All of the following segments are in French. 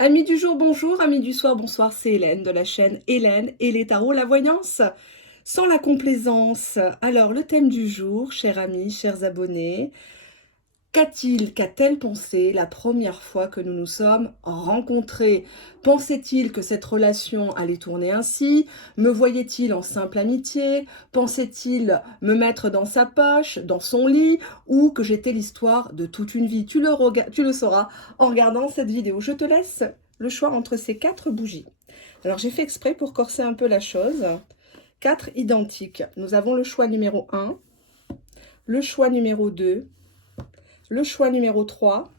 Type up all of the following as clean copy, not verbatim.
Amis du jour, bonjour, amis du soir, bonsoir, c'est Hélène de la chaîne Hélène et les tarots, la voyance sans la complaisance. Alors, le thème du jour, chers amis, chers abonnés, qu'a-t-elle pensé la première fois que nous nous sommes rencontrés? Pensait-il que cette relation allait tourner ainsi? Me voyait-il en simple amitié? Pensait-il me mettre dans sa poche, dans son lit? Ou que j'étais l'histoire de toute une vie? Tu le sauras en regardant cette vidéo. Je te laisse le choix entre ces 4 bougies. Alors j'ai fait exprès pour corser un peu la chose. 4 identiques. Nous avons le choix numéro 1, le choix numéro 2, le choix numéro 3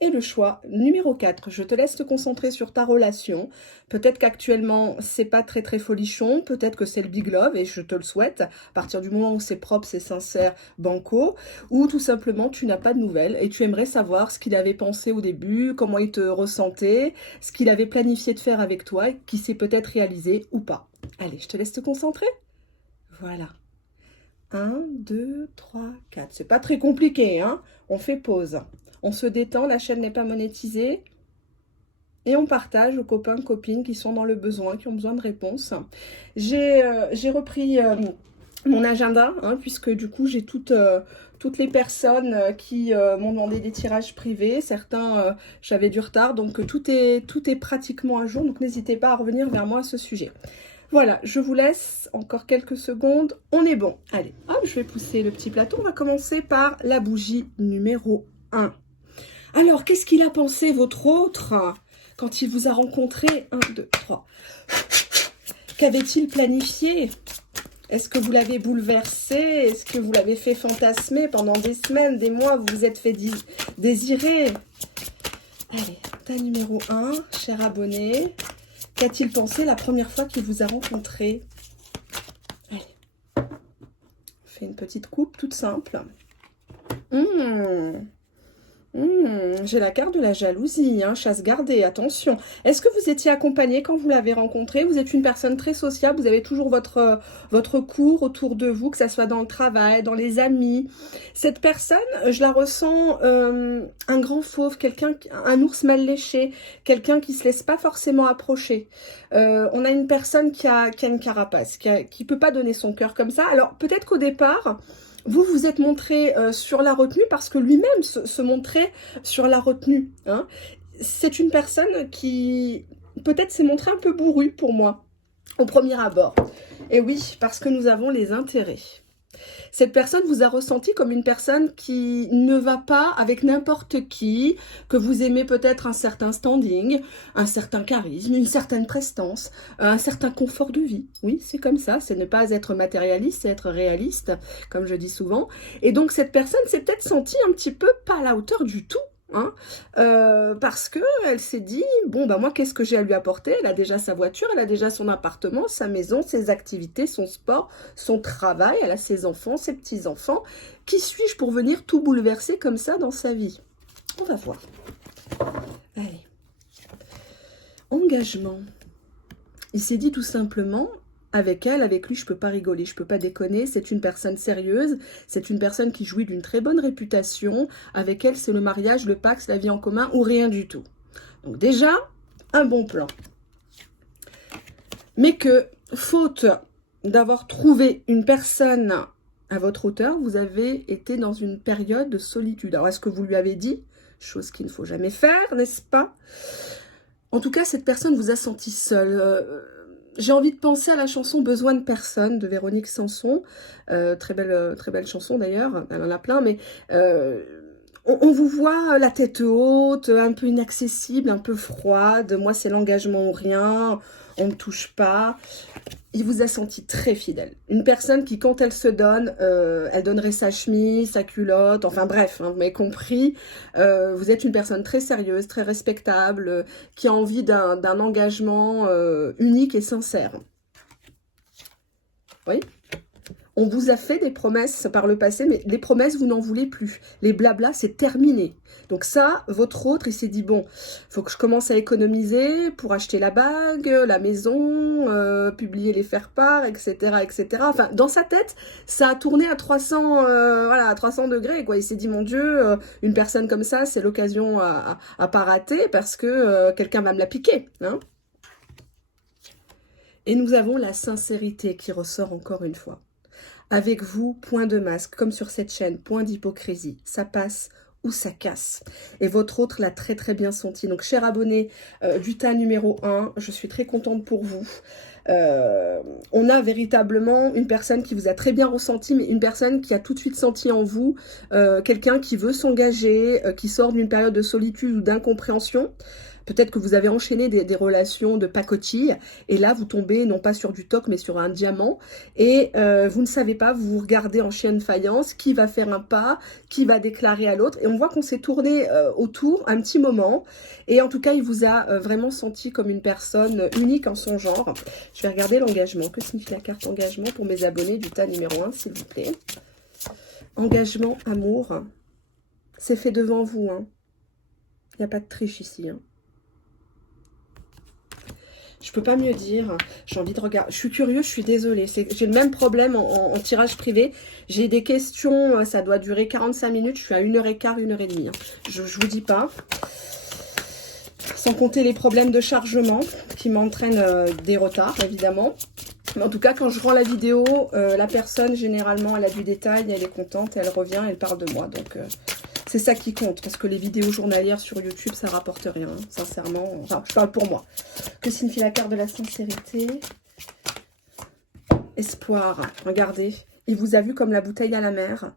et le choix numéro 4. Je te laisse te concentrer sur ta relation. Peut-être qu'actuellement, c'est pas très folichon. Peut-être que c'est le big love et je te le souhaite. À partir du moment où c'est propre, c'est sincère, banco. Ou tout simplement, tu n'as pas de nouvelles et tu aimerais savoir ce qu'il avait pensé au début, comment il te ressentait, ce qu'il avait planifié de faire avec toi, qui s'est peut-être réalisé ou pas. Allez, je te laisse te concentrer. Voilà. 1, 2, 3, 4. C'est pas très compliqué, hein? On fait pause. On se détend, la chaîne n'est pas monétisée. Et on partage aux copains, copines qui sont dans le besoin, qui ont besoin de réponses. J'ai repris mon agenda, hein, puisque du coup, j'ai toutes les personnes qui m'ont demandé des tirages privés. Certains, j'avais du retard, donc tout est pratiquement à jour. Donc n'hésitez pas à revenir vers moi à ce sujet. Voilà, je vous laisse encore quelques secondes. On est bon. Allez, hop, je vais pousser le petit plateau. On va commencer par la bougie numéro 1. Alors, qu'est-ce qu'il a pensé, votre autre, quand il vous a rencontré? 1, 2, 3. Qu'avait-il planifié? Est-ce que vous l'avez bouleversé? Est-ce que vous l'avez fait fantasmer pendant des semaines, des mois? Vous vous êtes fait désirer? Allez, ta numéro 1, cher abonné. Qu'a-t-il pensé la première fois qu'il vous a rencontré? Allez, on fait une petite coupe toute simple. J'ai la carte de la jalousie, hein, chasse gardée, attention. Est-ce que vous étiez accompagné quand vous l'avez rencontré? Vous êtes une personne très sociable, vous avez toujours votre cour autour de vous, que ça soit dans le travail, dans les amis. Cette personne, je la ressens un grand fauve, un ours mal léché, quelqu'un qui se laisse pas forcément approcher. On a une personne qui a une carapace, qui peut pas donner son cœur comme ça. Alors peut-être qu'au départ, vous vous êtes montré sur la retenue parce que lui-même se montrait sur la retenue. Hein. C'est une personne qui peut-être s'est montrée un peu bourrue pour moi au premier abord. Et oui, parce que nous avons les intérêts. Cette personne vous a ressenti comme une personne qui ne va pas avec n'importe qui, que vous aimez peut-être un certain standing, un certain charisme, une certaine prestance, un certain confort de vie. Oui, c'est comme ça, c'est ne pas être matérialiste, c'est être réaliste, comme je dis souvent. Et donc cette personne s'est peut-être sentie un petit peu pas à la hauteur du tout. Hein, parce que elle s'est dit, bon bah moi qu'est-ce que j'ai à lui apporter? Elle a déjà sa voiture, elle a déjà son appartement, sa maison, ses activités, son sport, son travail, elle a ses enfants, ses petits-enfants. Qui suis-je pour venir tout bouleverser comme ça dans sa vie? On va voir. Allez. Engagement. Il s'est dit tout simplement, avec elle, avec lui, je peux pas rigoler, je peux pas déconner, c'est une personne sérieuse, c'est une personne qui jouit d'une très bonne réputation, avec elle c'est le mariage, le pax, la vie en commun ou rien du tout. Donc déjà, un bon plan. Mais que, faute d'avoir trouvé une personne à votre hauteur, vous avez été dans une période de solitude. Alors est-ce que vous lui avez dit, chose qu'il ne faut jamais faire, n'est-ce pas? En tout cas, cette personne vous a senti seul. J'ai envie de penser à la chanson Besoin de personne de Véronique Sanson. Très belle chanson d'ailleurs, elle en a plein, mais on vous voit la tête haute, un peu inaccessible, un peu froide. Moi, c'est l'engagement ou rien, on ne me touche pas. Il vous a senti très fidèle. Une personne qui, quand elle se donne, elle donnerait sa chemise, sa culotte, enfin bref, hein, vous m'avez compris. Vous êtes une personne très sérieuse, très respectable, qui a envie d'un engagement unique et sincère. Oui. On vous a fait des promesses par le passé, mais les promesses, vous n'en voulez plus. Les blablas, c'est terminé. Donc ça, votre autre, il s'est dit, bon, il faut que je commence à économiser pour acheter la bague, la maison, publier les faire-part, etc., etc. Enfin, dans sa tête, ça a tourné à 300, voilà, à 300 degrés, quoi. Il s'est dit, mon Dieu, une personne comme ça, c'est l'occasion à pas rater parce que quelqu'un va me la piquer, hein. Et nous avons la sincérité qui ressort encore une fois. Avec vous, point de masque, comme sur cette chaîne, point d'hypocrisie. Ça passe ou ça casse. Et votre autre l'a très très bien senti. Donc, cher abonné du tas numéro 1, je suis très contente pour vous. On a véritablement une personne qui vous a très bien ressenti, mais une personne qui a tout de suite senti en vous quelqu'un qui veut s'engager, qui sort d'une période de solitude ou d'incompréhension. Peut-être que vous avez enchaîné des relations de pacotille et là vous tombez non pas sur du toc mais sur un diamant et vous ne savez pas, vous vous regardez en chien de faïence, qui va faire un pas, qui va déclarer à l'autre et on voit qu'on s'est tourné autour un petit moment et en tout cas il vous a vraiment senti comme une personne unique en son genre. Je vais regarder l'engagement. Que signifie la carte engagement pour mes abonnés du tas numéro 1 s'il vous plaît? Engagement, amour, c'est fait devant vous, hein. Il n'y a pas de triche ici, hein. Je peux pas mieux dire, j'ai envie de regarder, je suis curieuse, je suis désolée, j'ai le même problème en tirage privé, j'ai des questions, ça doit durer 45 minutes, je suis à 1h15, 1h30, hein. Je vous dis pas, sans compter les problèmes de chargement qui m'entraînent des retards évidemment, mais en tout cas quand je rends la vidéo, la personne généralement elle a du détail, elle est contente, elle revient, elle parle de moi, donc... c'est ça qui compte, parce que les vidéos journalières sur YouTube, ça rapporte rien, hein, sincèrement. Enfin, je parle pour moi. Que signifie la carte de la sincérité? Espoir. Regardez, il vous a vu comme la bouteille à la mer.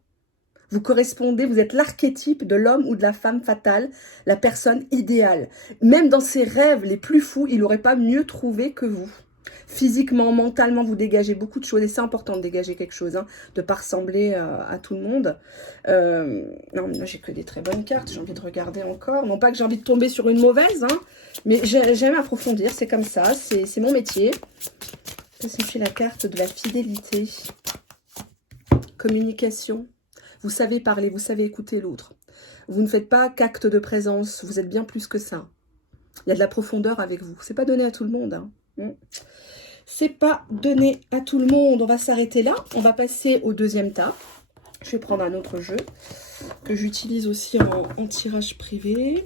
Vous correspondez, vous êtes l'archétype de l'homme ou de la femme fatale, la personne idéale. Même dans ses rêves les plus fous, il n'aurait pas mieux trouvé que vous. Physiquement, mentalement, vous dégagez beaucoup de choses. Et c'est important de dégager quelque chose, hein, de ne pas ressembler à tout le monde. Non, mais là, j'ai que des très bonnes cartes. J'ai envie de regarder encore. Non pas que j'ai envie de tomber sur une mauvaise, hein, mais j'aime approfondir. C'est comme ça. C'est mon métier. Que signifie la carte de la fidélité? Communication. Vous savez parler, vous savez écouter l'autre. Vous ne faites pas qu'acte de présence. Vous êtes bien plus que ça. Il y a de la profondeur avec vous. C'est pas donné à tout le monde, hein. C'est pas donné à tout le monde. On va s'arrêter là. On va passer au deuxième tas. Je vais prendre un autre jeu que j'utilise aussi en tirage privé.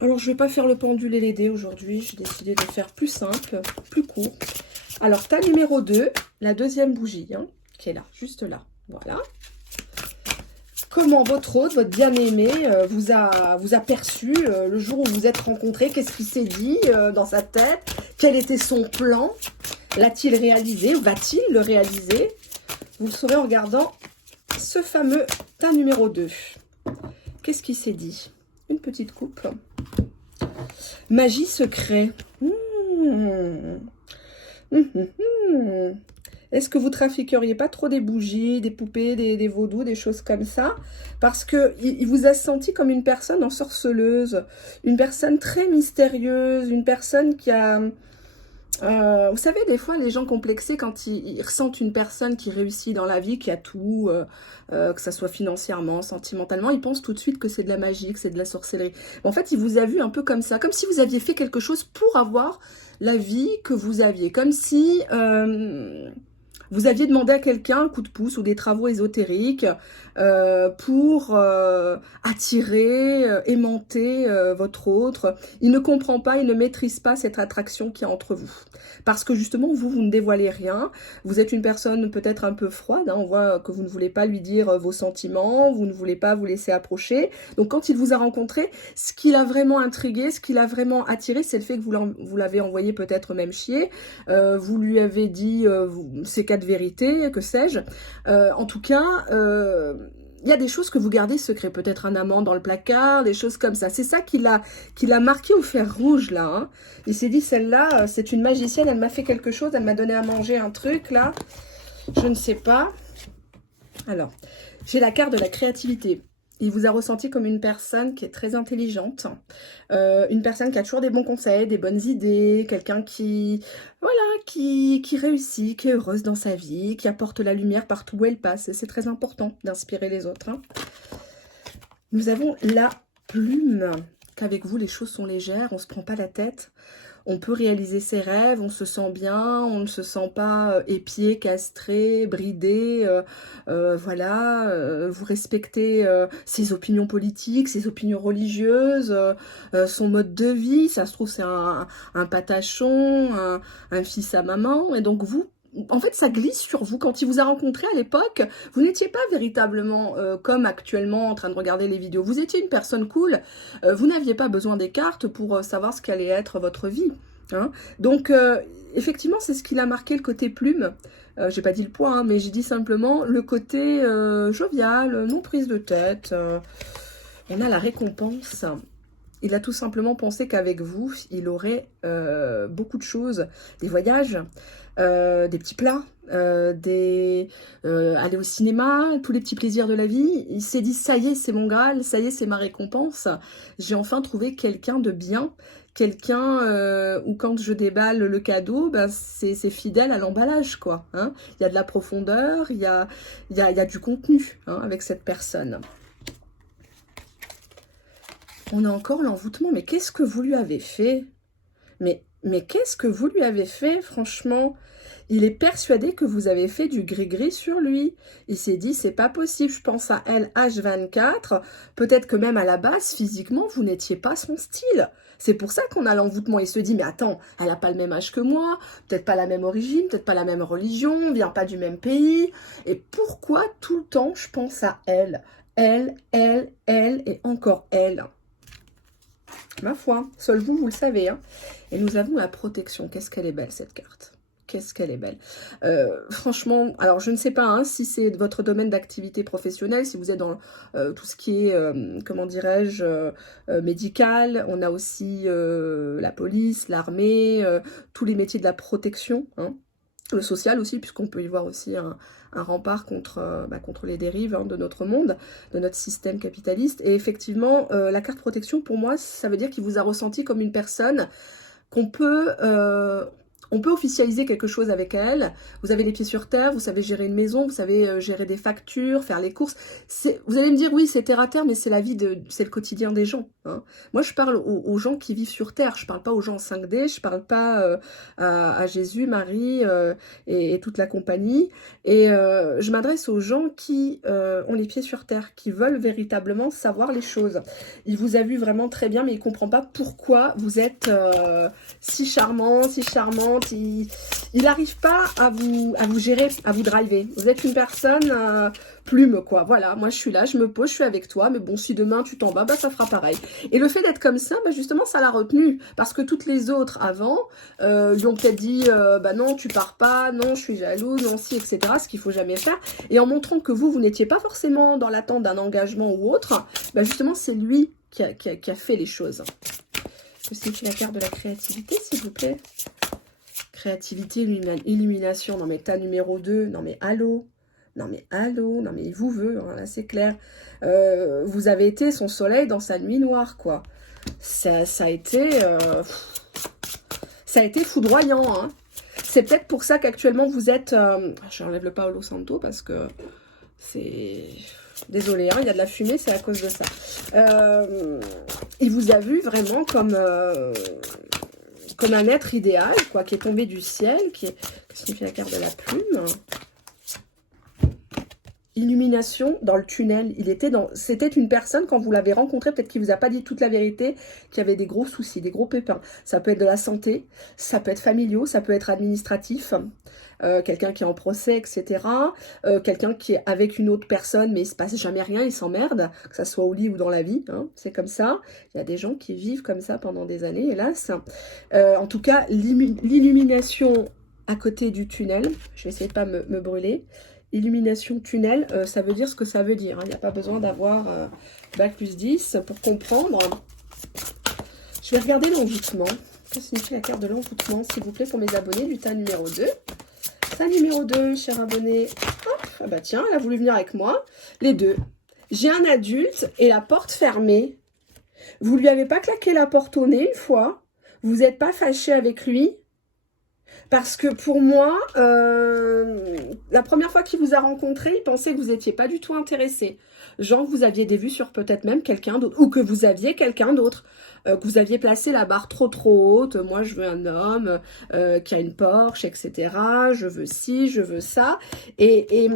Alors, je vais pas faire le pendule et les dés aujourd'hui. J'ai décidé de faire plus simple, plus court. Alors, tas numéro 2, la deuxième bougie, hein, qui est là, juste là. Voilà. Comment votre hôte, votre bien-aimé, vous a perçu le jour où vous êtes rencontrés? Qu'est-ce qu'il s'est dit dans sa tête? Quel était son plan? L'a-t-il réalisé? Va-t-il le réaliser? Vous le saurez en regardant ce fameux tas numéro 2. Qu'est-ce qu'il s'est dit? Une petite coupe. Magie secret. Est-ce que vous trafiqueriez pas trop des bougies, des poupées, des vaudous, des choses comme ça? Parce que il vous a senti comme une personne ensorceleuse, une personne très mystérieuse, une personne qui a... vous savez, des fois, les gens complexés, quand ils ressentent une personne qui réussit dans la vie, qui a tout, que ça soit financièrement, sentimentalement, ils pensent tout de suite que c'est de la magie, que c'est de la sorcellerie. En fait, il vous a vu un peu comme ça, comme si vous aviez fait quelque chose pour avoir la vie que vous aviez, comme si... vous aviez demandé à quelqu'un un coup de pouce ou des travaux ésotériques pour attirer, aimanter votre autre. Il ne comprend pas, il ne maîtrise pas cette attraction qu'il y a entre vous. Parce que justement, vous ne dévoilez rien. Vous êtes une personne peut-être un peu froide. Hein, on voit que vous ne voulez pas lui dire vos sentiments, vous ne voulez pas vous laisser approcher. Donc quand il vous a rencontré, ce qui l'a vraiment intrigué, ce qui l'a vraiment attiré, c'est le fait que vous l'avez envoyé peut-être même chier. Vous lui avez dit ces quatre vérités, que sais-je. En tout cas... il y a des choses que vous gardez secret, peut-être un amant dans le placard, des choses comme ça. C'est ça qui l'a marqué au fer rouge, là. Hein. Il s'est dit, celle-là, c'est une magicienne, elle m'a fait quelque chose, elle m'a donné à manger un truc, là. Je ne sais pas. Alors, j'ai la carte de la créativité. Il vous a ressenti comme une personne qui est très intelligente, une personne qui a toujours des bons conseils, des bonnes idées, quelqu'un qui, voilà, qui réussit, qui est heureuse dans sa vie, qui apporte la lumière partout où elle passe. C'est très important d'inspirer les autres, hein. Nous avons la plume, qu'avec vous les choses sont légères, on ne se prend pas la tête. On peut réaliser ses rêves, on se sent bien, on ne se sent pas épié, castré, bridé, voilà, vous respectez ses opinions politiques, ses opinions religieuses, son mode de vie, ça se trouve c'est un patachon, un fils à maman, et donc vous, en fait, ça glisse sur vous. Quand il vous a rencontré à l'époque, vous n'étiez pas véritablement comme actuellement en train de regarder les vidéos. Vous étiez une personne cool. Vous n'aviez pas besoin des cartes pour savoir ce qu'allait être votre vie, hein. Donc, effectivement, c'est ce qui l'a marqué, le côté plume. J'ai pas dit le poids, hein, mais j'ai dit simplement le côté jovial, non prise de tête. On a la récompense. Il a tout simplement pensé qu'avec vous, il aurait beaucoup de choses, des voyages, des petits plats, aller au cinéma, tous les petits plaisirs de la vie. Il s'est dit, ça y est, c'est mon Graal, ça y est, c'est ma récompense. J'ai enfin trouvé quelqu'un de bien, quelqu'un où quand je déballe le cadeau, ben, c'est fidèle à l'emballage, quoi, hein. Il y a de la profondeur, il y a du contenu, hein, avec cette personne. On a encore l'envoûtement. Mais qu'est-ce que vous lui avez fait? Mais qu'est-ce que vous lui avez fait, franchement? Il est persuadé que vous avez fait du gris-gris sur lui. Il s'est dit, c'est pas possible, je pense à elle H24. Peut-être que même à la base, physiquement, vous n'étiez pas son style. C'est pour ça qu'on a l'envoûtement. Il se dit, mais attends, elle n'a pas le même âge que moi, peut-être pas la même origine, peut-être pas la même religion, on vient pas du même pays. Et pourquoi tout le temps je pense à elle? Elle et encore elle. Ma foi, seul vous, vous le savez, hein. Et nous avons la protection. Qu'est-ce qu'elle est belle, cette carte. Qu'est-ce qu'elle est belle. Franchement, alors je ne sais pas, hein, si c'est votre domaine d'activité professionnelle, si vous êtes dans tout ce qui est, comment dirais-je, médical. On a aussi la police, l'armée, tous les métiers de la protection, hein. Le social aussi, puisqu'on peut y voir aussi un rempart contre les dérives, hein, de notre monde, de notre système capitaliste. Et effectivement, la carte protection, pour moi, ça veut dire qu'il vous a ressenti comme une personne qu'on peut... on peut officialiser quelque chose avec elle. Vous avez les pieds sur terre, vous savez gérer une maison, vous savez gérer des factures, faire les courses. Vous allez me dire, oui, c'est terre à terre, mais c'est la vie, c'est le quotidien des gens, hein. Moi, je parle aux gens qui vivent sur terre. Je parle pas aux gens en 5D, je parle pas à Jésus, Marie et toute la compagnie. Et je m'adresse aux gens qui ont les pieds sur terre, qui veulent véritablement savoir les choses. Il vous a vu vraiment très bien, mais il comprend pas pourquoi vous êtes si charmant, si charmante. Il n'arrive pas à vous gérer, à vous driver. Vous êtes une personne plume, quoi. Voilà, moi je suis là, je me pose, je suis avec toi, mais bon, si demain tu t'en vas, bah ça fera pareil. Et le fait d'être comme ça, bah justement, ça l'a retenu. Parce que toutes les autres avant lui ont peut-être dit, bah non, tu pars pas, non, je suis jalouse, non, si, etc. Ce qu'il faut jamais faire. Et en montrant que vous n'étiez pas forcément dans l'attente d'un engagement ou autre, bah justement, c'est lui qui a fait les choses. Que signifie la carte de la créativité, s'il vous plaît? Créativité, illumination. Non mais tas numéro 2. Non mais allô. Non mais allô. Non mais il vous veut, hein, là c'est clair. Vous avez été son soleil dans sa nuit noire, quoi. Ça a été foudroyant, hein. C'est peut-être pour ça qu'actuellement vous êtes... j'enlève le Paolo Santo parce que c'est... Désolée, hein, il y a de la fumée, c'est à cause de ça. Il vous a vu vraiment comme un être idéal, quoi, qui est tombé du ciel, que signifie la carte de la plume. Illumination dans le tunnel. C'était une personne, quand vous l'avez rencontré, peut-être qu'il vous a pas dit toute la vérité, qui avait des gros soucis, des gros pépins. Ça peut être de la santé, ça peut être familiaux, ça peut être administratif. Quelqu'un qui est en procès, etc. Quelqu'un qui est avec une autre personne, mais il se passe jamais rien, il s'emmerde, que ça soit au lit ou dans la vie, hein, c'est comme ça. Il y a des gens qui vivent comme ça pendant des années, hélas. En tout cas, l'illumination à côté du tunnel, je vais essayer de pas me brûler. Illumination tunnel, ça veut dire ce que ça veut dire, hein. Il n'y a pas besoin d'avoir bac plus 10 pour comprendre. Je vais regarder l'envoûtement. Que signifie la carte de l'envoûtement, s'il vous plaît, pour mes abonnés du tas numéro 2. Tas numéro 2, cher abonné. Hop, ah bah tiens, elle a voulu venir avec moi. Les deux. j'ai un adulte et la porte fermée. Vous lui avez pas claqué la porte au nez une fois? Vous n'êtes pas fâché avec lui? Parce que pour moi, la première fois qu'il vous a rencontré, il pensait que vous n'étiez pas du tout intéressé. Genre, vous aviez des vues sur peut-être même quelqu'un d'autre, ou que vous aviez quelqu'un d'autre, que vous aviez placé la barre trop haute. Moi, je veux un homme qui a une Porsche, etc. Je veux ci, je veux ça. Et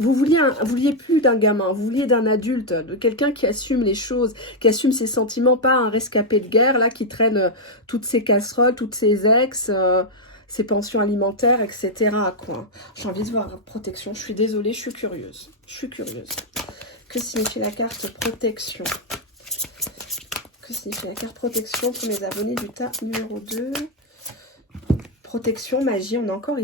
vous vouliez plus d'un gamin, vous vouliez d'un adulte, de quelqu'un qui assume les choses, qui assume ses sentiments, pas un rescapé de guerre, là, qui traîne toutes ses casseroles, toutes ses ex, ses pensions alimentaires, etc., quoi. J'ai envie de voir protection, je suis désolée, je suis curieuse. Je suis curieuse. Que signifie la carte protection? Que signifie la carte protection pour mes abonnés du tas numéro 2? Protection, magie, on a encore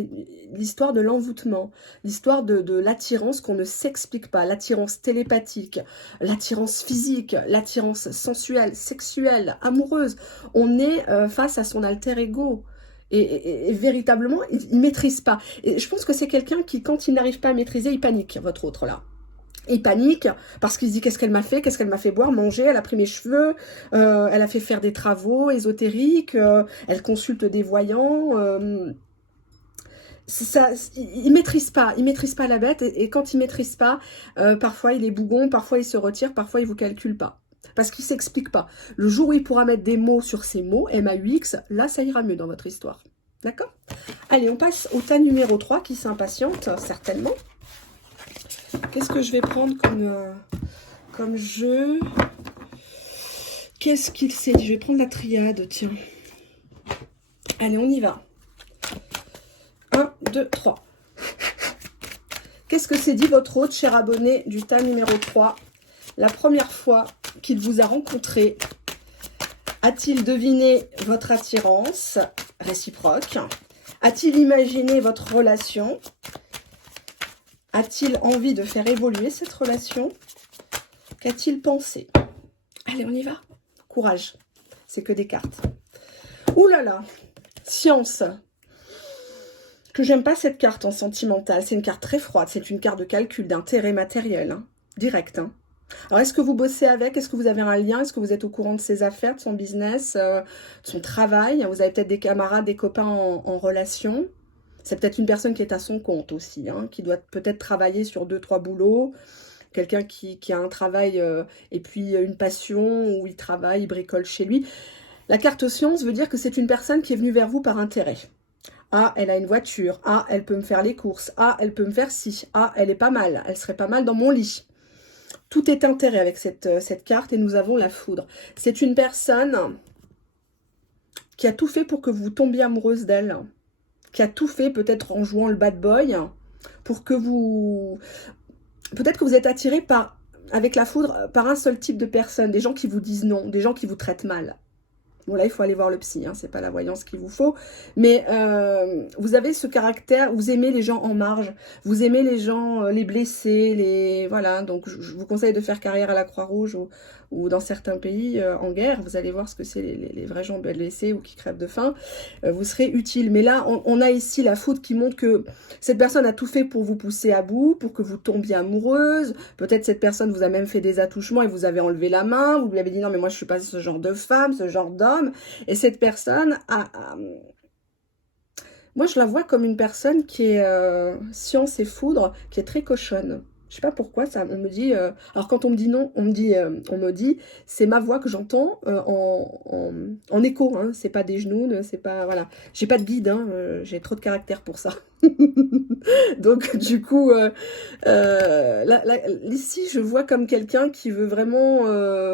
l'histoire de l'envoûtement, l'histoire de l'attirance qu'on ne s'explique pas, l'attirance télépathique, l'attirance physique, l'attirance sensuelle, sexuelle, amoureuse. On est face à son alter ego. Et véritablement, il ne maîtrise pas. Et je pense que c'est quelqu'un qui, quand il n'arrive pas à maîtriser, il panique, votre autre là. Il panique parce qu'il se dit qu'est-ce qu'elle m'a fait, qu'est-ce qu'elle m'a fait boire, manger, elle a pris mes cheveux, elle a fait faire des travaux ésotériques, elle consulte des voyants. Il maîtrise pas la bête et quand il maîtrise pas, parfois il est bougon, parfois il se retire, parfois il vous calcule pas. Parce qu'il s'explique pas. Le jour où il pourra mettre des mots sur ces mots, MAUX, là ça ira mieux dans votre histoire. D'accord? Allez, on passe au tas numéro 3 qui s'impatiente, certainement. Qu'est-ce que je vais prendre comme jeu? Qu'est-ce qu'il s'est dit? Je vais prendre la triade, tiens. Allez, on y va. 1, 2, 3. Qu'est-ce que s'est dit votre hôte, cher abonné du tas numéro 3? La première fois qu'il vous a rencontré, a-t-il deviné votre attirance réciproque? A-t-il imaginé votre relation? A-t-il envie de faire évoluer cette relation? Qu'a-t-il pensé? Allez, on y va. Courage. C'est que des cartes. Ouh là là. Science. Que j'aime pas cette carte en sentimental. C'est une carte très froide. C'est une carte de calcul, d'intérêt matériel. Hein. Direct. Hein. Alors, est-ce que vous bossez avec? Est-ce que vous avez un lien? Est-ce que vous êtes au courant de ses affaires, de son business, de son travail? Vous avez peut-être des camarades, des copains en relation. C'est peut-être une personne qui est à son compte aussi, hein, qui doit peut-être travailler sur 2-3 boulots. Quelqu'un qui a un travail et puis une passion où il travaille, il bricole chez lui. La carte science veut dire que c'est une personne qui est venue vers vous par intérêt. Ah, elle a une voiture. Ah, elle peut me faire les courses. Ah, elle peut me faire ci. Ah, elle est pas mal. Elle serait pas mal dans mon lit. Tout est intérêt avec cette carte et nous avons la foudre. C'est une personne qui a tout fait pour que vous tombiez amoureuse d'elle. Qui a tout fait, peut-être en jouant le bad boy, pour que vous... Peut-être que vous êtes attiré par, avec la foudre par un seul type de personne, des gens qui vous disent non, des gens qui vous traitent mal. Bon là, il faut aller voir le psy, hein, c'est pas la voyance qu'il vous faut. Mais vous avez ce caractère, vous aimez les gens en marge, vous aimez les gens, les blessés, les... Voilà, donc je vous conseille de faire carrière à la Croix-Rouge ou dans certains pays en guerre. Vous allez voir ce que c'est les vrais gens blessés ou qui crèvent de faim. Vous serez utile. Mais là, on a ici la foudre qui montre que cette personne a tout fait pour vous pousser à bout, pour que vous tombiez amoureuse. Peut-être cette personne vous a même fait des attouchements et vous avez enlevé la main. Vous lui avez dit non mais moi je suis pas ce genre de femme, ce genre d'homme. Et cette personne moi je la vois comme une personne qui est science et foudre, qui est très cochonne. Je sais pas pourquoi, ça, on me dit... alors quand on me dit non, on me dit c'est ma voix que j'entends en écho. Hein, c'est pas des genoux, c'est pas... Voilà. J'ai pas de guide, hein, j'ai trop de caractère pour ça. Donc du coup, ici je vois comme quelqu'un qui veut vraiment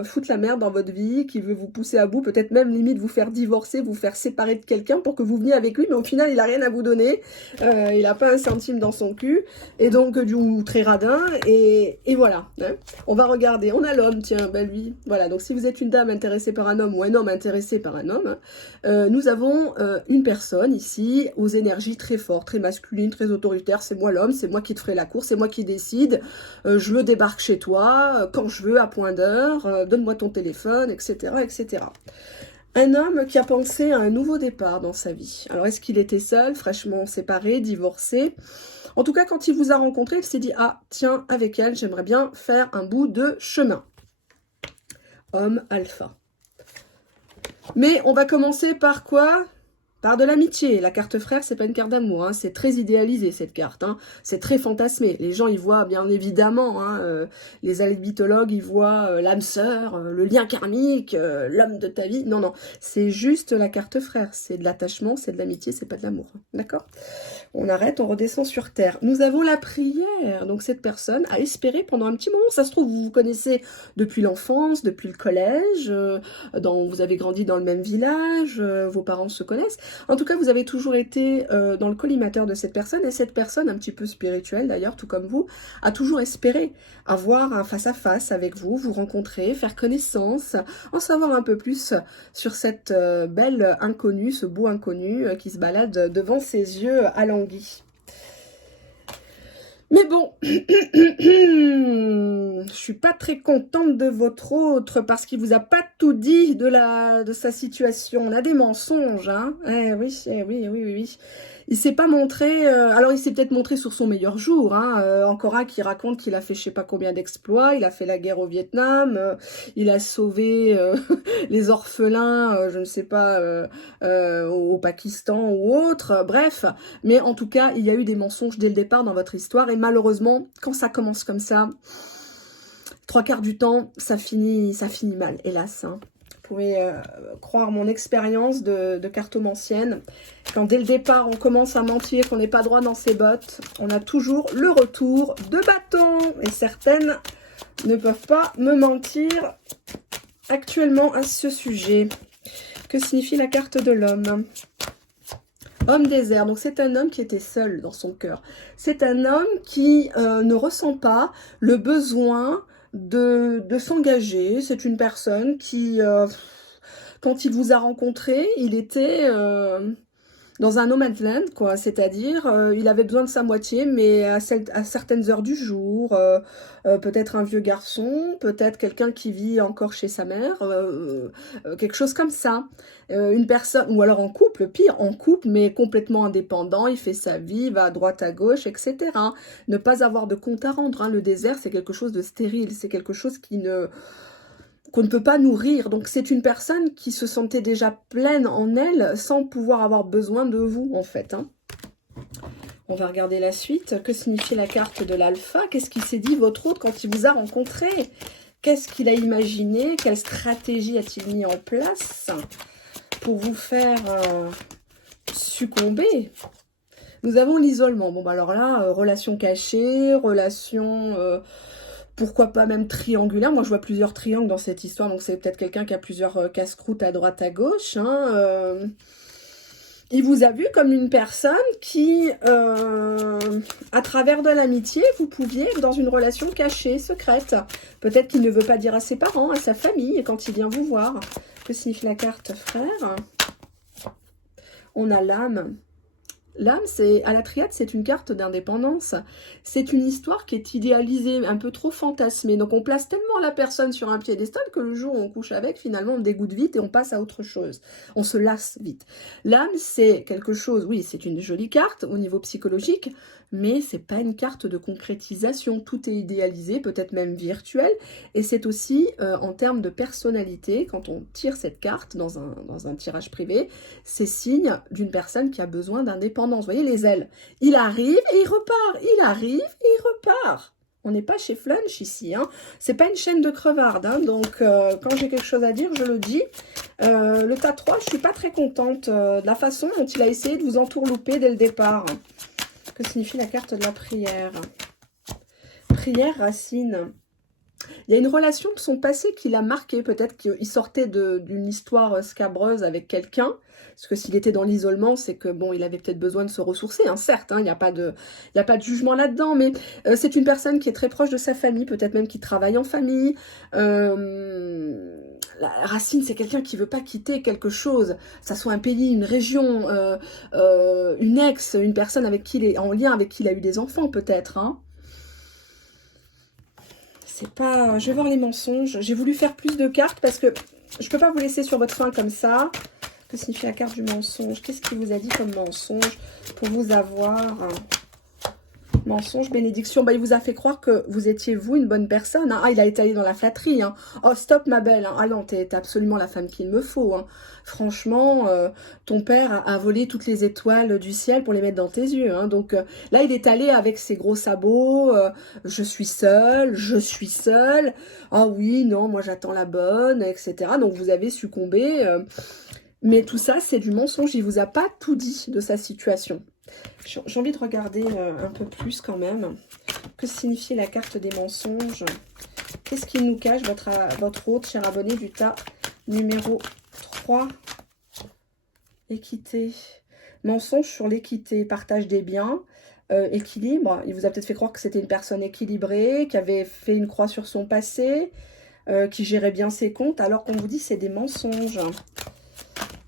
foutre la merde dans votre vie, qui veut vous pousser à bout, peut-être même limite vous faire divorcer, vous faire séparer de quelqu'un pour que vous veniez avec lui, mais au final il a rien à vous donner, il a pas un centime dans son cul, et donc du coup très radin, et voilà, hein. On va regarder, on a l'homme, tiens, ben lui, voilà, donc si vous êtes une dame intéressée par un homme ou un homme intéressé par un homme, nous avons une personne ici aux énergies très fortes, très masculines, très autoritaires, c'est moi l'homme, c'est moi qui te ferai la course, c'est moi qui décide, je me débarque chez toi, quand je veux, à point d'heure, donne-moi ton téléphone, etc., etc. Un homme qui a pensé à un nouveau départ dans sa vie. Alors, est-ce qu'il était seul, fraîchement séparé, divorcé? En tout cas, quand il vous a rencontré, il s'est dit, ah, tiens, avec elle, j'aimerais bien faire un bout de chemin. Homme alpha. Mais on va commencer par quoi? Par de l'amitié. La carte frère, c'est pas une carte d'amour, hein. C'est très idéalisé cette carte, hein. C'est très fantasmé. Les gens y voient bien évidemment, hein, les albitologues y voient l'âme sœur, le lien karmique, l'homme de ta vie. Non, non, c'est juste la carte frère. C'est de l'attachement, c'est de l'amitié, c'est pas de l'amour. D'accord? On arrête, on redescend sur terre. Nous avons la prière. Donc cette personne a espéré pendant un petit moment. Ça se trouve, vous vous connaissez depuis l'enfance, depuis le collège, vous avez grandi dans le même village, vos parents se connaissent. En tout cas, vous avez toujours été dans le collimateur de cette personne, et cette personne, un petit peu spirituelle d'ailleurs, tout comme vous, a toujours espéré avoir un face-à-face avec vous, vous rencontrer, faire connaissance, en savoir un peu plus sur cette belle inconnue, ce beau inconnu qui se balade devant ses yeux alanguis. Mais bon, je suis pas très contente de votre autre parce qu'il vous a pas tout dit de sa situation. On a des mensonges, hein. Oui. Il s'est pas montré, alors il s'est peut-être montré sur son meilleur jour, hein. Encore un qui raconte qu'il a fait je sais pas combien d'exploits, il a fait la guerre au Vietnam, il a sauvé les orphelins, je ne sais pas, au Pakistan ou autre, bref. Mais en tout cas, il y a eu des mensonges dès le départ dans votre histoire, et malheureusement, quand ça commence comme ça, 3/4 du temps, ça finit mal, hélas, hein. Vous pouvez croire mon expérience de cartomancienne. Quand dès le départ, on commence à mentir, qu'on n'est pas droit dans ses bottes, on a toujours le retour de bâton. Et certaines ne peuvent pas me mentir actuellement à ce sujet. Que signifie la carte de l'homme? Homme désert, donc c'est un homme qui était seul dans son cœur. C'est un homme qui ne ressent pas le besoin de s'engager. C'est une personne qui, quand il vous a rencontré, il était dans un no man's land, quoi. C'est-à-dire, il avait besoin de sa moitié, mais à certaines heures du jour, peut-être un vieux garçon, peut-être quelqu'un qui vit encore chez sa mère, quelque chose comme ça. Une personne, ou alors en couple, pire, en couple, mais complètement indépendant, il fait sa vie, va à droite, à gauche, etc. Ne pas avoir de compte à rendre, hein. Le désert, c'est quelque chose de stérile, c'est quelque chose qu'on ne peut pas nourrir. Donc c'est une personne qui se sentait déjà pleine en elle sans pouvoir avoir besoin de vous, en fait, hein. On va regarder la suite. Que signifie la carte de l'alpha? Qu'est-ce qu'il s'est dit, votre autre, quand il vous a rencontré? Qu'est-ce qu'il a imaginé? Quelle stratégie a-t-il mis en place pour vous faire succomber? Nous avons l'isolement. Bon, bah alors là, relation cachée, relation... pourquoi pas même triangulaire? Moi, je vois plusieurs triangles dans cette histoire, donc c'est peut-être quelqu'un qui a plusieurs casse-croûtes à droite, à gauche, hein. Il vous a vu comme une personne qui, à travers de l'amitié, vous pouviez être dans une relation cachée, secrète. Peut-être qu'il ne veut pas dire à ses parents, à sa famille, quand il vient vous voir. Que signifie la carte frère? On a l'âme. L'âme, à la triade, c'est une carte d'indépendance. C'est une histoire qui est idéalisée, un peu trop fantasmée. Donc on place tellement la personne sur un piédestal que le jour où on couche avec, finalement on dégoûte vite et on passe à autre chose. On se lasse vite. L'âme, c'est quelque chose, oui, c'est une jolie carte au niveau psychologique, mais c'est pas une carte de concrétisation. Tout est idéalisé, peut-être même virtuel. Et c'est aussi en termes de personnalité, quand on tire cette carte dans un tirage privé, c'est signe d'une personne qui a besoin d'indépendance. Vous voyez les ailes. Il arrive et il repart. Il arrive et il repart. On n'est pas chez Flunch ici, hein. C'est pas une chaîne de crevarde, hein. Donc quand j'ai quelque chose à dire, je le dis. Le tas 3, je suis pas très contente de la façon dont il a essayé de vous entourlouper dès le départ. Que signifie la carte de la prière? Prière, racine. Il y a une relation de son passé qui l'a marqué. Peut-être qu'il sortait d'une histoire scabreuse avec quelqu'un. Parce que s'il était dans l'isolement, c'est que bon, il avait peut-être besoin de se ressourcer, hein, certes, hein, il n'y a pas de jugement là-dedans, mais c'est une personne qui est très proche de sa famille, peut-être même qui travaille en famille. La racine, c'est quelqu'un qui ne veut pas quitter quelque chose, ça soit un pays, une région, une ex, une personne avec qui il est en lien, avec qui il a eu des enfants, peut-être, hein. C'est pas... Je vais voir les mensonges. J'ai voulu faire plus de cartes parce que je ne peux pas vous laisser sur votre faim comme ça. Que signifie la carte du mensonge? Qu'est-ce qu'il vous a dit comme mensonge pour vous avoir? Mensonge, bénédiction. Bah, il vous a fait croire que vous étiez, vous, une bonne personne. Hein. Ah, il a été allé dans la flatterie. Hein. Oh, stop, ma belle. Hein. Ah non, t'es absolument la femme qu'il me faut. Hein. Franchement, ton père a volé toutes les étoiles du ciel pour les mettre dans tes yeux. Hein. Donc là, il est allé avec ses gros sabots. Je suis seule, je suis seule. Ah oui, non, moi j'attends la bonne, etc. Donc vous avez succombé. Mais tout ça, c'est du mensonge. Il vous a pas tout dit de sa situation. J'ai envie de regarder un peu plus quand même. Que signifie la carte des mensonges? Qu'est-ce qu'il nous cache, votre hôte, cher abonné du tas numéro 3? Équité. Mensonge sur l'équité, partage des biens, équilibre. Il vous a peut-être fait croire que c'était une personne équilibrée, qui avait fait une croix sur son passé, qui gérait bien ses comptes, alors qu'on vous dit c'est des mensonges.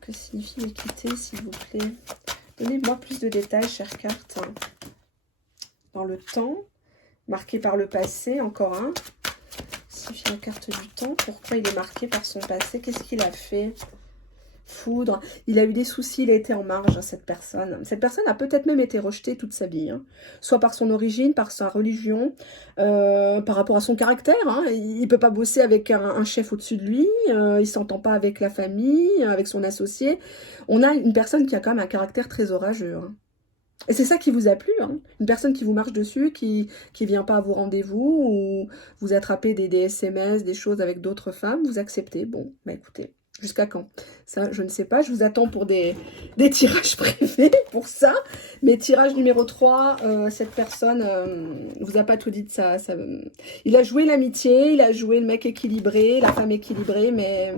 Que signifie l'équité, s'il vous plaît? Donnez-moi plus de détails, chère carte. Dans le temps, marqué par le passé, encore un. Signifie la carte du temps. Pourquoi il est marqué par son passé? Qu'est-ce qu'il a fait? Foudre. Il a eu des soucis, il a été en marge, cette personne. Cette personne a peut-être même été rejetée toute sa vie. Hein. Soit par son origine, par sa religion, par rapport à son caractère. Hein. Il ne peut pas bosser avec un chef au-dessus de lui. Il ne s'entend pas avec la famille, avec son associé. On a une personne qui a quand même un caractère très orageux. Hein. Et c'est ça qui vous a plu, hein. Une personne qui vous marche dessus, qui vient pas à vos rendez-vous, ou vous attrapez des SMS, des choses avec d'autres femmes, vous acceptez. Bon, bah écoutez, jusqu'à quand? Ça, je ne sais pas, je vous attends pour des tirages privés pour ça. Mais tirage numéro 3, cette personne vous a pas tout dit de ça. Il a joué l'amitié, il a joué le mec équilibré, la femme équilibrée, mais...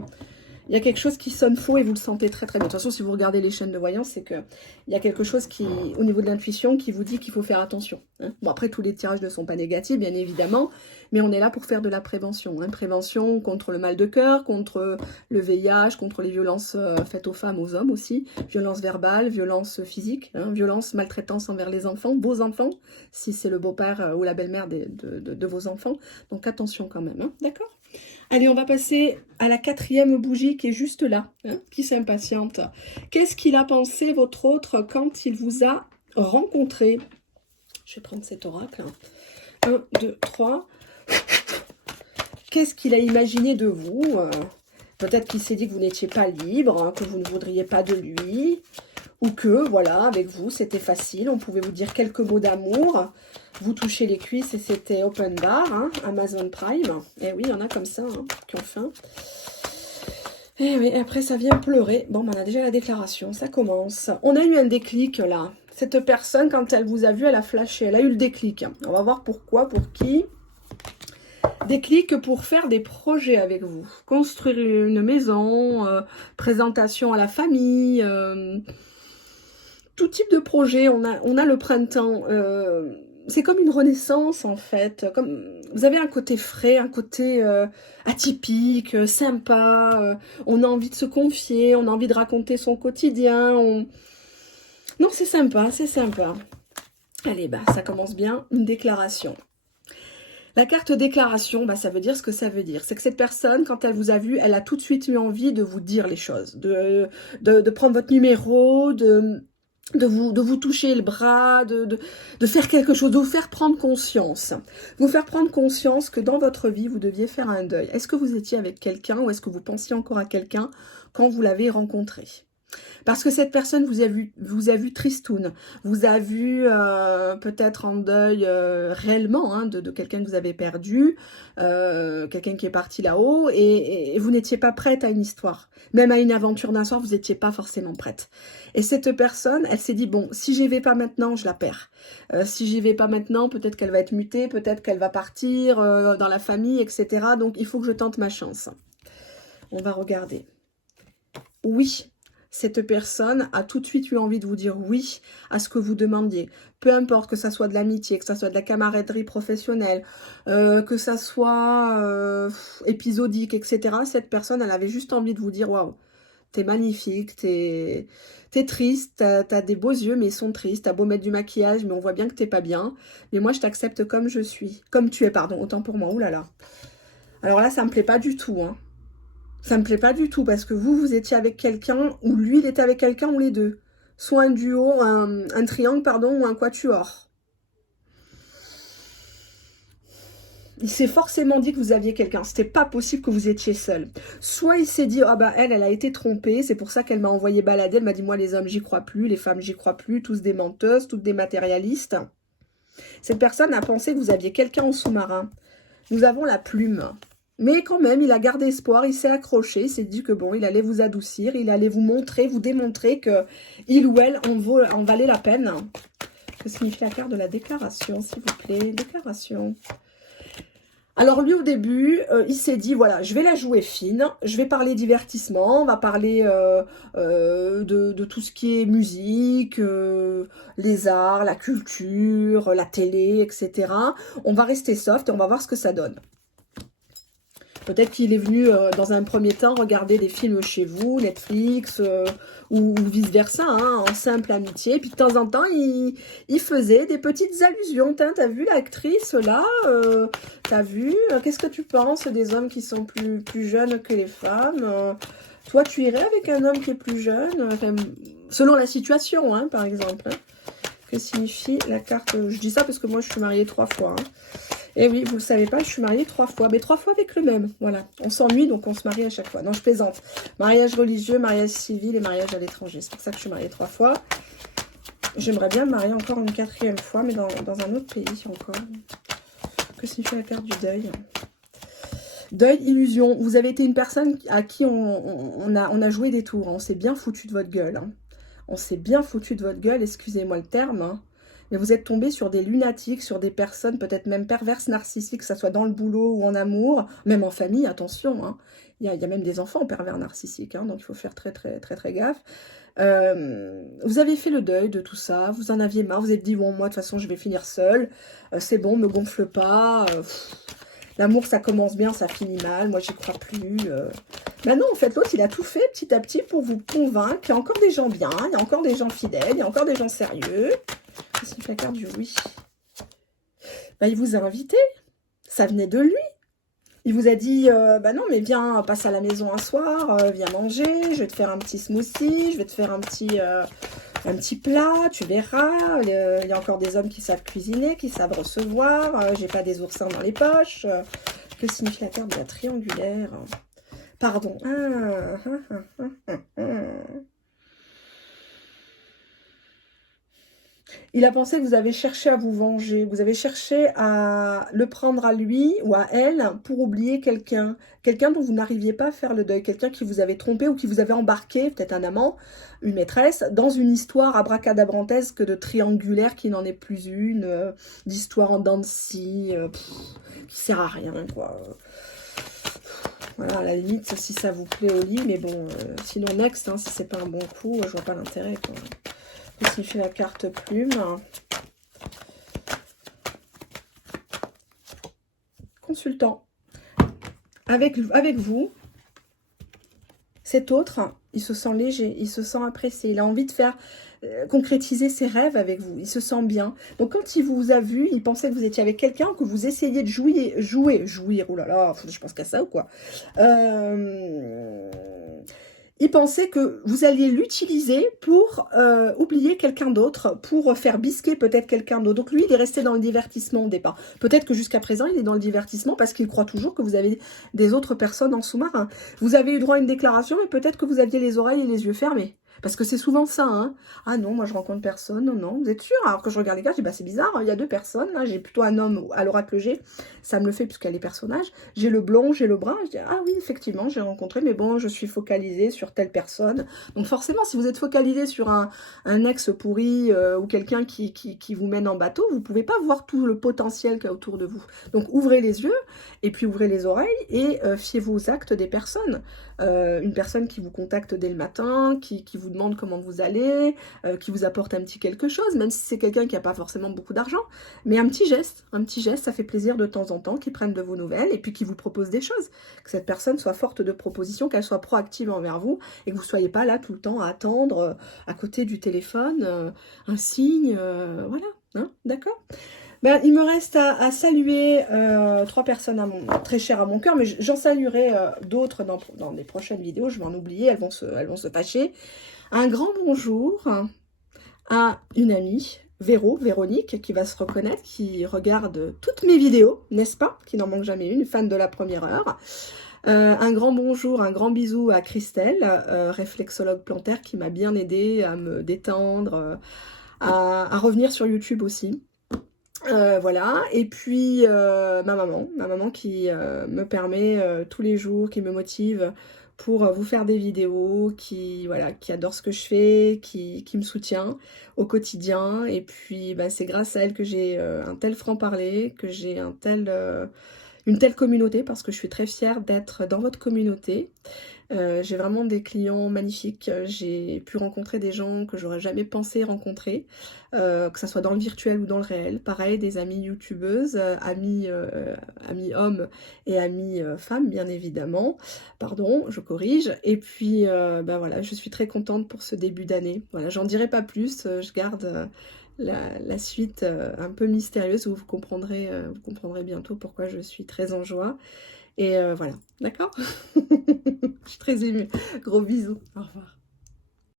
il y a quelque chose qui sonne faux et vous le sentez très très bien. De toute façon, si vous regardez les chaînes de voyance, c'est qu'il y a quelque chose qui, au niveau de l'intuition, qui vous dit qu'il faut faire attention. Hein. Bon, après, tous les tirages ne sont pas négatifs, bien évidemment, mais on est là pour faire de la prévention. Hein. Prévention contre le mal de cœur, contre le VIH, contre les violences faites aux femmes, aux hommes aussi, violences verbales, violences physiques, hein, violences, maltraitance envers les enfants, vos enfants, si c'est le beau-père ou la belle-mère de vos enfants. Donc attention quand même, hein, d'accord ? Allez, on va passer à la 4e bougie qui est juste là, hein, qui s'impatiente. Qu'est-ce qu'il a pensé, votre autre, quand il vous a rencontré? Je vais prendre cet oracle. 1, 2, 3. Qu'est-ce qu'il a imaginé de vous? Peut-être qu'il s'est dit que vous n'étiez pas libre, hein, que vous ne voudriez pas de lui, ou que, voilà, avec vous, c'était facile, on pouvait vous dire quelques mots d'amour, vous touchez les cuisses et c'était open bar, hein, Amazon Prime. Et oui, il y en a comme ça, hein, qui ont faim. Et oui, après ça vient pleurer. Bon, on a déjà la déclaration, ça commence. On a eu un déclic, là. Cette personne, quand elle vous a vu, elle a flashé, elle a eu le déclic. On va voir pourquoi, pour qui. Déclic pour faire des projets avec vous. Construire une maison, présentation à la famille, tout type de projet. On a le printemps. C'est comme une renaissance, en fait. Comme, vous avez un côté frais, un côté atypique, sympa. On a envie de se confier, on a envie de raconter son quotidien. Non, c'est sympa, c'est sympa. Allez, bah, ça commence bien. Une déclaration. La carte déclaration, bah, ça veut dire ce que ça veut dire. C'est que cette personne, quand elle vous a vu, elle a tout de suite eu envie de vous dire les choses, de prendre votre numéro, de vous toucher le bras, de faire quelque chose, de vous faire prendre conscience. Vous faire prendre conscience que dans votre vie, vous deviez faire un deuil. Est-ce que vous étiez avec quelqu'un ou est-ce que vous pensiez encore à quelqu'un quand vous l'avez rencontré? Parce que cette personne vous a vu tristoun, vous a vu peut-être en deuil réellement hein, de quelqu'un que vous avez perdu, quelqu'un qui est parti là-haut, et vous n'étiez pas prête à une histoire. Même à une aventure d'un soir, vous n'étiez pas forcément prête. Et cette personne, elle s'est dit, bon, si j'y vais pas maintenant, je la perds. Si j'y vais pas maintenant, peut-être qu'elle va être mutée, peut-être qu'elle va partir dans la famille, etc. Donc, il faut que je tente ma chance. On va regarder. Oui. Cette personne a tout de suite eu envie de vous dire oui à ce que vous demandiez. Peu importe que ça soit de l'amitié, que ça soit de la camaraderie professionnelle, que ça soit épisodique, etc. Cette personne, elle avait juste envie de vous dire « Waouh, t'es magnifique, t'es triste, t'as des beaux yeux, mais ils sont tristes. T'as beau mettre du maquillage, mais on voit bien que t'es pas bien. Mais moi, je t'accepte comme je suis. Comme tu es, pardon, autant pour moi. Ouh là là. » Alors là, ça me plaît pas du tout, hein. Ça me plaît pas du tout parce que vous étiez avec quelqu'un ou lui, il était avec quelqu'un ou les deux. Soit un duo, un triangle, pardon, ou un quatuor. il s'est forcément dit que vous aviez quelqu'un. C'était pas possible que vous étiez seul. Soit il s'est dit, ah bah elle a été trompée, c'est pour ça qu'elle m'a envoyé balader. Elle m'a dit, moi les hommes j'y crois plus, les femmes j'y crois plus, tous des menteuses, toutes des matérialistes. Cette personne a pensé que vous aviez quelqu'un en sous-marin. Nous avons la plume. Mais quand même, il a gardé espoir, il s'est accroché, il s'est dit que bon, il allait vous adoucir, il allait vous montrer, vous démontrer que il ou elle en valait la peine. Que signifie la carte de la déclaration, s'il vous plaît? Déclaration. Alors lui, au début, il s'est dit, voilà, je vais la jouer fine, je vais parler divertissement, on va parler de tout ce qui est musique, les arts, la culture, la télé, etc. On va rester soft et on va voir ce que ça donne. Peut-être qu'il est venu, dans un premier temps, regarder des films chez vous, Netflix, ou vice-versa, hein, en simple amitié. Puis de temps en temps, il faisait des petites allusions. T'as vu l'actrice, là t'as vu Qu'est-ce que tu penses des hommes qui sont plus jeunes que les femmes toi, tu irais avec un homme qui est plus jeune enfin, selon la situation, hein, par exemple. Hein. Que signifie la carte? Je dis ça parce que moi, je suis mariée 3 fois. Hein. Et oui, vous ne le savez pas, je suis mariée 3 fois. Mais 3 fois avec le même. Voilà. On s'ennuie, donc on se marie à chaque fois. Non, je plaisante. Mariage religieux, mariage civil et mariage à l'étranger. C'est pour ça que je suis mariée 3 fois. J'aimerais bien me marier encore une 4e fois, mais dans un autre pays encore. Que signifie la carte du deuil? Deuil, illusion. Vous avez été une personne à qui on a joué des tours. Hein. On s'est bien foutu de votre gueule. Hein. On s'est bien foutu de votre gueule, excusez-moi le terme. Hein. Mais vous êtes tombé sur des lunatiques, sur des personnes peut-être même perverses, narcissiques, que ce soit dans le boulot ou en amour, même en famille, attention. Hein. Il y a même des enfants pervers narcissiques, hein, donc il faut faire très gaffe. Vous avez fait le deuil de tout ça, vous en aviez marre, vous êtes dit, bon, moi, de toute façon, je vais finir seule, c'est bon, me gonfle pas, l'amour, ça commence bien, ça finit mal, moi, j'y crois plus. Ben non, en fait, l'autre, il a tout fait petit à petit pour vous convaincre qu'il y a encore des gens bien, il y a encore des gens fidèles, il y a encore des gens sérieux. Qu'est-ce qu'il fait la carte du oui? Ben, il vous a invité, ça venait de lui. Il vous a dit, bah non, mais viens, passe à la maison un soir, viens manger, je vais te faire un petit smoothie, je vais te faire un petit plat, tu verras. Il y a encore des hommes qui savent cuisiner, qui savent recevoir, j'ai pas des oursins dans les poches. Que signifie la carte de la triangulaire? Pardon. Il a pensé que vous avez cherché à vous venger, vous avez cherché à le prendre à lui ou à elle pour oublier quelqu'un dont vous n'arriviez pas à faire le deuil, quelqu'un qui vous avait trompé ou qui vous avait embarqué, peut-être un amant, une maîtresse, dans une histoire abracadabrantesque de triangulaire qui n'en est plus une, d'histoire en dents de scie, qui sert à rien, quoi. Voilà, à la limite, si ça vous plaît au lit, mais bon, sinon next, hein, si c'est pas un bon coup, je vois pas l'intérêt, quoi. Ici, je fais la carte plume. Consultant. Avec vous, cet autre, il se sent léger, il se sent apprécié. Il a envie de faire concrétiser ses rêves avec vous. Il se sent bien. Donc, quand il vous a vu, il pensait que vous étiez avec quelqu'un, que vous essayiez de jouir. Oh là là, je pense qu'à ça ou quoi. Il pensait que vous alliez l'utiliser pour oublier quelqu'un d'autre, pour faire bisquer peut-être quelqu'un d'autre. Donc lui, il est resté dans le divertissement au départ. Peut-être que jusqu'à présent, il est dans le divertissement parce qu'il croit toujours que vous avez des autres personnes en sous-marin. Vous avez eu droit à une déclaration, mais peut-être que vous aviez les oreilles et les yeux fermés. Parce que c'est souvent ça, hein. Ah non, moi je rencontre personne, non, vous êtes sûr? Alors que je regarde les cartes, je dis, bah c'est bizarre, il y a 2 personnes, là, j'ai plutôt un homme à l'oracle G, ça me le fait puisqu'il y a les personnages, j'ai le blond, j'ai le brun, je dis, ah oui, effectivement, j'ai rencontré, mais bon, je suis focalisée sur telle personne. Donc forcément, si vous êtes focalisé sur un ex pourri ou quelqu'un qui vous mène en bateau, vous ne pouvez pas voir tout le potentiel qu'il y a autour de vous. Donc ouvrez les yeux, et puis ouvrez les oreilles, et fiez-vous aux actes des personnes. Une personne qui vous contacte dès le matin, qui vous demande comment vous allez, qui vous apporte un petit quelque chose, même si c'est quelqu'un qui n'a pas forcément beaucoup d'argent, mais un petit geste, ça fait plaisir de temps en temps, qui prenne de vos nouvelles, et puis qui vous propose des choses, que cette personne soit forte de propositions, qu'elle soit proactive envers vous, et que vous ne soyez pas là tout le temps à attendre, à côté du téléphone, un signe, voilà, hein, d'accord? Ben, il me reste à saluer 3 personnes très chères à mon cœur, mais j'en saluerai d'autres dans des prochaines vidéos. Je vais en oublier, elles vont se fâcher. Un grand bonjour à une amie, Véronique, qui va se reconnaître, qui regarde toutes mes vidéos, n'est-ce pas? Qui n'en manque jamais une, fan de la première heure. Un grand bonjour, un grand bisou à Christelle, réflexologue plantaire, qui m'a bien aidée à me détendre, à revenir sur YouTube aussi. Voilà, et puis ma maman qui me permet tous les jours, qui me motive pour vous faire des vidéos, voilà, qui adore ce que je fais, qui me soutient au quotidien. Et puis bah, c'est grâce à elle que j'ai un tel franc-parler, que j'ai une telle communauté, parce que je suis très fière d'être dans votre communauté. J'ai vraiment des clients magnifiques, j'ai pu rencontrer des gens que j'aurais jamais pensé rencontrer, que ce soit dans le virtuel ou dans le réel. Pareil, des amies youtubeuses, amis hommes et amis femmes, bien évidemment. Pardon, je corrige. Et puis, bah voilà, je suis très contente pour ce début d'année. Voilà, j'en dirai pas plus, je garde la suite un peu mystérieuse, où vous comprendrez bientôt pourquoi je suis très en joie. Et voilà, d'accord? Je suis très émue. Gros bisous. Au revoir.